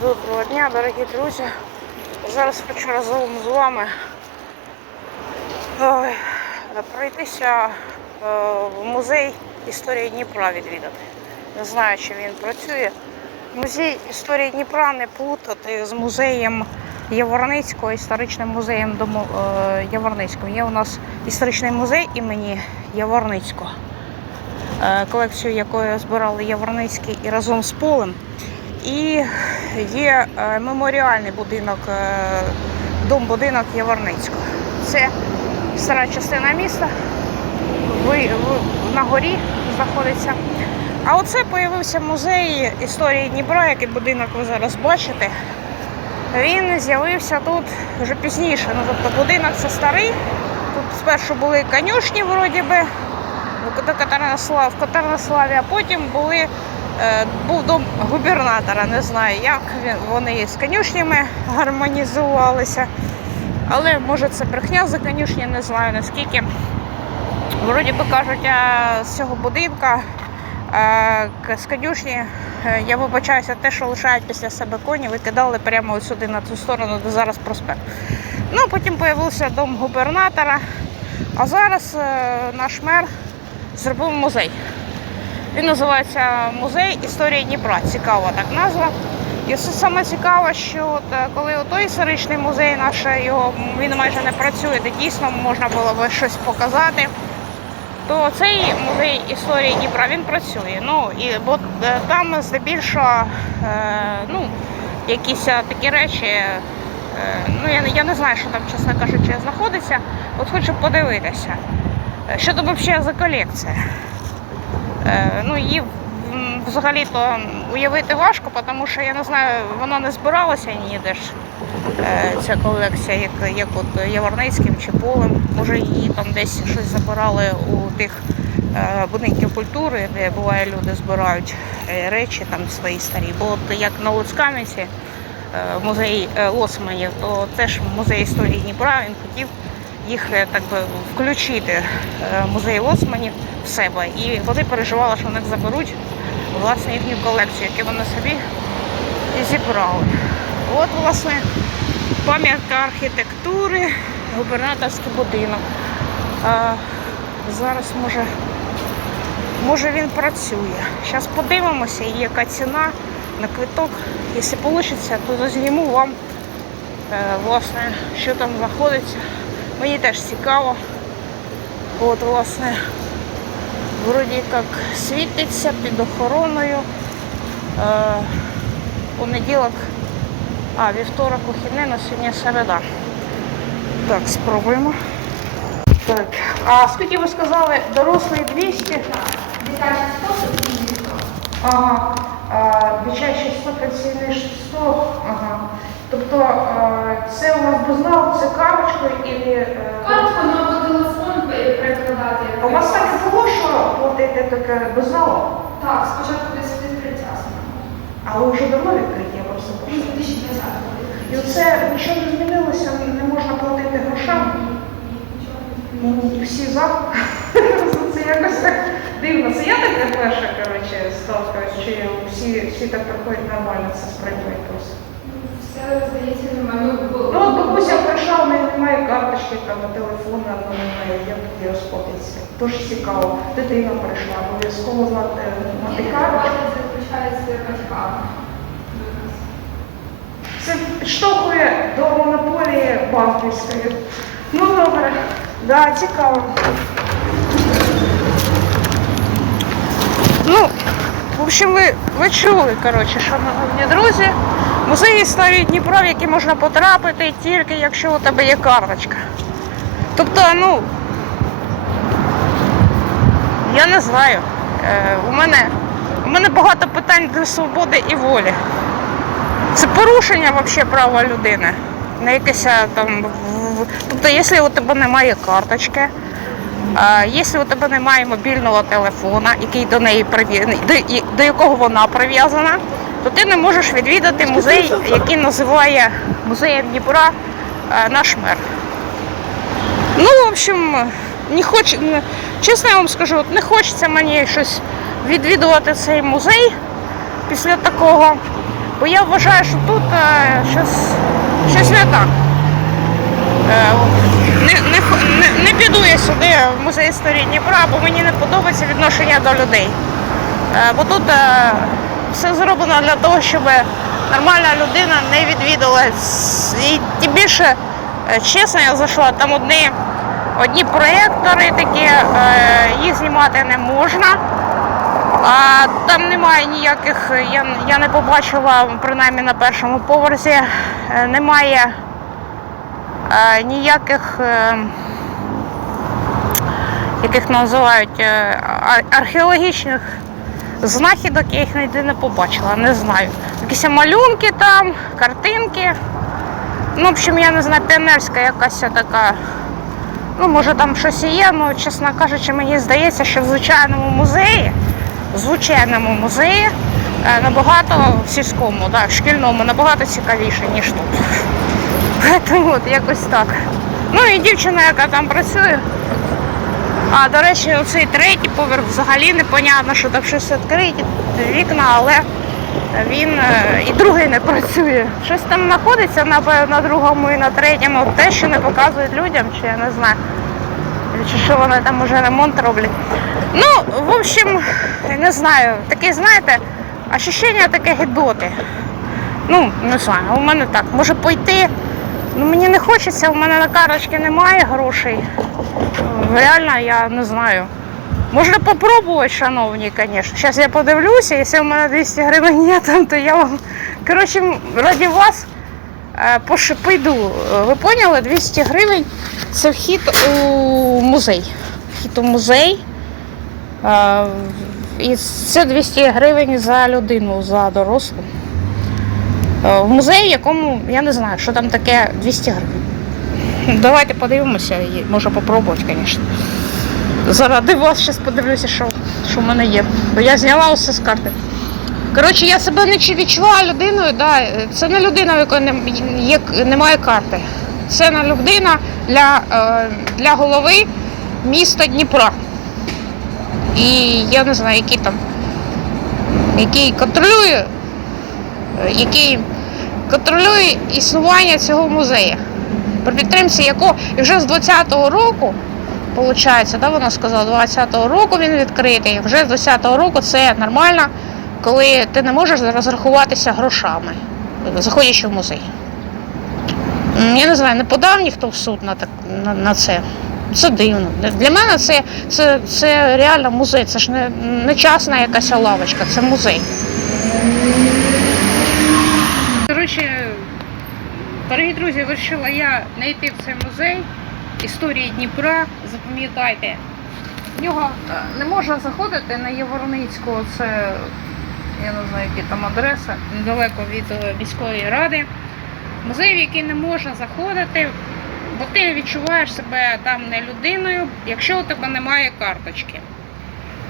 Доброго дня, дорогі друзі. Зараз хочу разом з вами ой, пройтися е, в музей історії Дніпра відвідати. Не знаю, чи він працює. Музей історії Дніпра не плутати з музеєм Яворницького, історичним музеєм е, Яворницького. Є у нас історичний музей імені Яворницького, е, колекцію якої збирали Яворницький і разом з полем. І є е, меморіальний будинок, е, дом-будинок Яворницького. Це стара частина міста, ви, на горі знаходиться. А оце з'явився музей історії Дніпра, який будинок ви зараз бачите. Він з'явився тут вже пізніше. Ну, тобто будинок це старий. Тут спершу були конюшні, вроді би, до Катеринослав, в Катеринославі, а потім були, був дом губернатора. Не знаю, як вони з конюшнями гармонізувалися. Але може це брехня за конюшні, не знаю наскільки. Вроді би кажуть, з цього будинка е, з конюшні, е, я вибачаюся, те, що лишають після себе коні, викидали прямо сюди на ту сторону, де зараз проспект. Ну, потім з'явився дом губернатора, а зараз е, наш мер зробив музей. Він називається Музей історії Дніпра. Цікава так назва. І все саме цікаве, що от, е, коли той історичний музей наш його він майже не працює, де дійсно можна було би щось показати, то цей музей історії Дніпра він працює. Ну і бо е, там здебільшого е, ну, якісь е, такі речі. е, Ну, я, я не знаю, що там, чесно кажучи, знаходиться. От хочу подивитися. Е, Що там взагалі за колекція? Е, ну, її взагалі-то уявити важко, тому що я не знаю, вона не збиралася ніде ж. е, Ця колекція, як, як от Яворницьким чи полем. Може її там десь щось забирали у тих е, будинків культури, де буває люди збирають речі там свої старі. Бо от як на Луцькам'янці, в е, Лосманів, то теж музей історії Дніпра він хотів їх е, так би включити е, музей Лоцманів в себе. І вони переживали, що в них заберуть власне їхню колекцію, яку вони собі і зібрали. От, власне, пам'ятка архітектури, губернаторський будинок. А, зараз може, може він працює. Зараз подивимося, яка ціна на квиток. Якщо вийде, то зніму вам е, власне, що там знаходиться. Мені теж цікаво. От, власне, вроді як світиться під охороною. Е, понеділок, а вівторок вихідний, на сьогодні середа. Так, спробуємо. Так. А скільки ви сказали, дорослий 200? Дитячий спосіб і ніхто. Ага. А, дитячий 100, пенсійний 100. Ага. Тобто е, це у вас безнал, це карточкою і... е, Картку на телефон перекладати. У вас так і було, що платити таке безналом? Так, спочатку десь відкриття. Але вже давно відкриті, я просто прошу. 2020 І оце нічого не змінилося, не можна платити не Ну, всі за. Це якось так дивно. Це я таке перше, коротше, сталкиваюсь, чи всі, всі так приходять нормально, це сприймають просто. Все здається нормально. Ну, от бабуся прийшла, в неї немає карточки, там, телефону, або немає, як тоді розплатитися. Дуже цікаво. Дитина прийшла, обов'язково мати, мати карточку. Заключається батьками. Це підштовхує до монополії банківської. Ну добре, да, цікаво. Ну, в общем, ви, ви чули, коротше, шановні друзі. Музей історії Дніпра, в який можна потрапити тільки якщо у тебе є карточка. Тобто, ну, я не знаю. Е, у, мене, у мене багато питань до свободи і волі. Це порушення взагалі права людини. На якесь там. в- в- Тобто, якщо у тебе немає карточки, а, якщо у тебе немає мобільного телефона, який до неї прив'я- до, до якого вона прив'язана, то ти не можеш відвідати музей, який називає музеєм Дніпра наш мер. Ну, в общем, не хоч... чесно я вам скажу, не хочеться мені щось відвідувати цей музей після такого. Бо я вважаю, що тут е, щось, щось не так. Е, не, не, не, не піду я сюди в музей історії Дніпра, бо мені не подобається відношення до людей. Е, бо тут е, все зроблено для того, щоб нормальна людина не відвідала. І тим більше, е, чесно, я зайшла, там одні, одні проєктори такі, е, їх знімати не можна. А там немає ніяких, я, я не побачила, принаймні на першому поверсі, е, немає ніяких, яких називають археологічних знахідок, я їх ніде не побачила, не знаю. Якісь малюнки там, картинки. Ну, в общем, я не знаю, піонерська якась така. Ну, може там щось є, але, чесно кажучи, мені здається, що в звичайному музеї, в звичайному музеї е, набагато в сільському, так, в шкільному набагато цікавіше, ніж тут. Тому от якось так. Ну і дівчина, яка там працює. А, до речі, оцей третій поверх взагалі непонятно, що там щось відкриті вікна, але він е, і другий не працює. Щось там знаходиться на, на другому і на третьому, те, що не показують людям, чи я не знаю. Чи що вони там уже ремонт роблять. Ну, в общем, не знаю, таке, знаєте, ощущення таке гидоти. Ну, не знаю, у мене так. Може пойти. Ну мені не хочеться, у мене на карточці немає грошей. Реально, я не знаю. Можна попробувати, шановні, звісно. Зараз я подивлюся, якщо у мене 200 гривень є, там, то я вам. Коротше, раді вас е, пойду. Ви поняли? 200 гривень це вхід у музей. Вхід у музей. Е, І це 200 гривень за людину, за дорослу. Е, В музеї, якому я не знаю, що там таке 200 гривень. Давайте подивимося, і може попробувати, звісно. Заради вас зараз подивлюся, що, що в мене є. Бо я зняла усе з карти. Коротше, я себе не відчуваю людиною, да, е, це не людина, в якої є, немає карти. Це не людина для, е, для голови міста Дніпра. І я не знаю, який там, який контролює, е, який контролює існування цього музею. При підтримці якого і вже з 20-го року, виходить, да, вона сказала, 20-го року він відкритий. Вже з 20-го року це нормально, коли ти не можеш розрахуватися грошами, заходячи в музей. Я не знаю, не подав ніхто в суд на, так, на, на це. Це дивно. Для- мене це, це, це реально музей. Це ж не, не частна якась лавочка, це музей. Коротше, дорогі друзі, вирішила я не йти в цей музей історії Дніпра. Запам'ятайте, в нього е, не можна заходити на Єворницького, це я не знаю, які там адреси, недалеко від е, міської ради. Музей, в який не можна заходити, бо ти відчуваєш себе там не людиною, якщо у тебе немає карточки.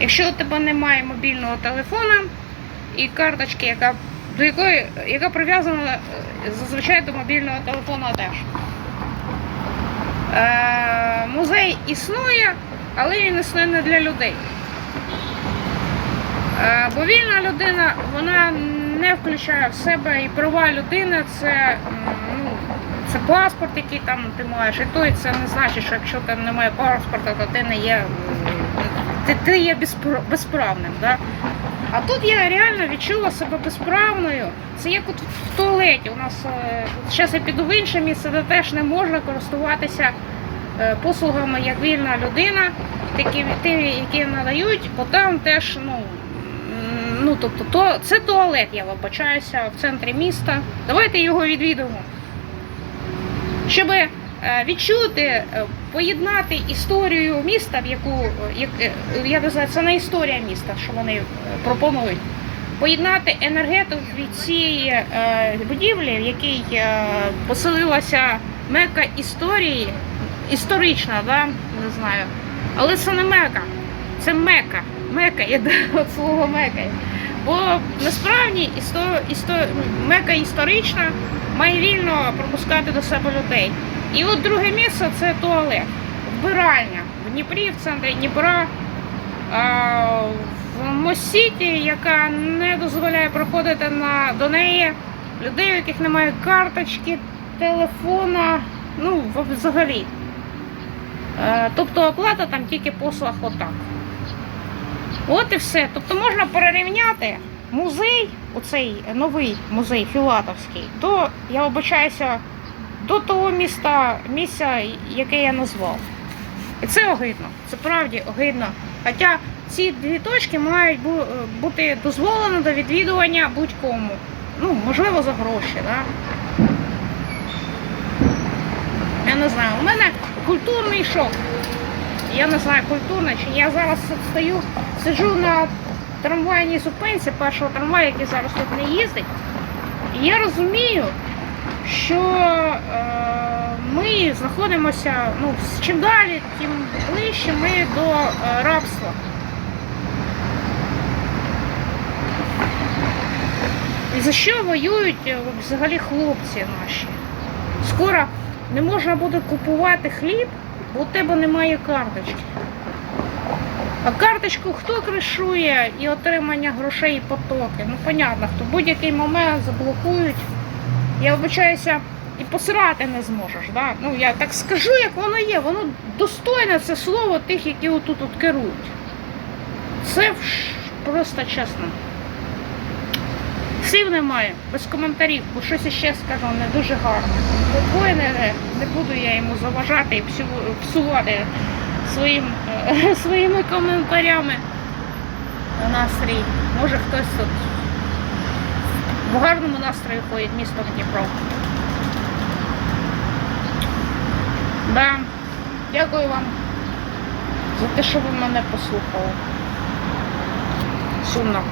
Якщо у тебе немає мобільного телефона і карточки, яка, до якої, яка прив'язана е, зазвичай до мобільного телефона теж. Музей існує, але він існує не для людей. Е, бо вільна людина вона не включає в себе і права людини це, ну, це паспорт, який там ти маєш. І то і це не значить, що якщо там немає паспорта, то ти не є, ти, ти є безправним. Да? А тут я реально відчула себе безправною. Це як от в туалеті. У нас зараз я піду в інше місце, де теж не можна користуватися е, послугами як вільна людина, такі ті, які надають, бо там теж ну. Ну, тобто, то, це туалет, я вибачаюся, в центрі міста. Давайте його відвідуємо. Щоб е, відчути, е, поєднати історію міста, в яку, як, е, я не знаю, це не історія міста, що вони е, пропонують. Поєднати енергетику від цієї е, будівлі, в якій е, поселилася мека історії, історична, да? не знаю. Але це не мека, це мека. Мека є от слово мека. Бо насправді істо, істо, мека історична має вільно пропускати до себе людей. І от друге місце це туалет, вбиральня в Дніпрі, в центрі Дніпра. В Мосіті, яка не дозволяє проходити на, до неї людей, у яких немає карточки, телефона, ну, взагалі. Е, тобто оплата там тільки послуг отак. От і все. Тобто можна перерівняти музей, оцей новий музей Філатовський, до, я вибачаюся, до того міста, місця, яке я назвав. І це огидно, це правді огидно. Хоча ці дві точки мають бути дозволено до відвідування будь-кому. Ну, можливо, за гроші? Да? Я не знаю, у мене культурний шок. Я не знаю, культурний чи я зараз стою, сиджу на трамвайній зупинці першого трамваю, який зараз тут не їздить. І я розумію, що е, ми знаходимося, ну, чим далі, тим ближче ми до е, рабства. І за що воюють е, взагалі хлопці наші? Скоро не можна буде купувати хліб, бо у тебе немає карточки. А карточку хто кришує і отримання грошей і потоки? Ну, понятно, хто будь-який момент заблокують. Я вибачаюся, і посрати не зможеш. Да? Ну, я так скажу, як воно є. Воно достойне це слово тих, які отут от керують. Це просто чесно. Слів немає, без коментарів, бо щось іще скажу не дуже гарно. Бо не, не буду я йому заважати і псувати своїм, е, своїми коментарями настрій. Може хтось тут в гарному настрої ходить на Дніпро. Да. Дякую вам за те, що ви мене послухали. Сумно.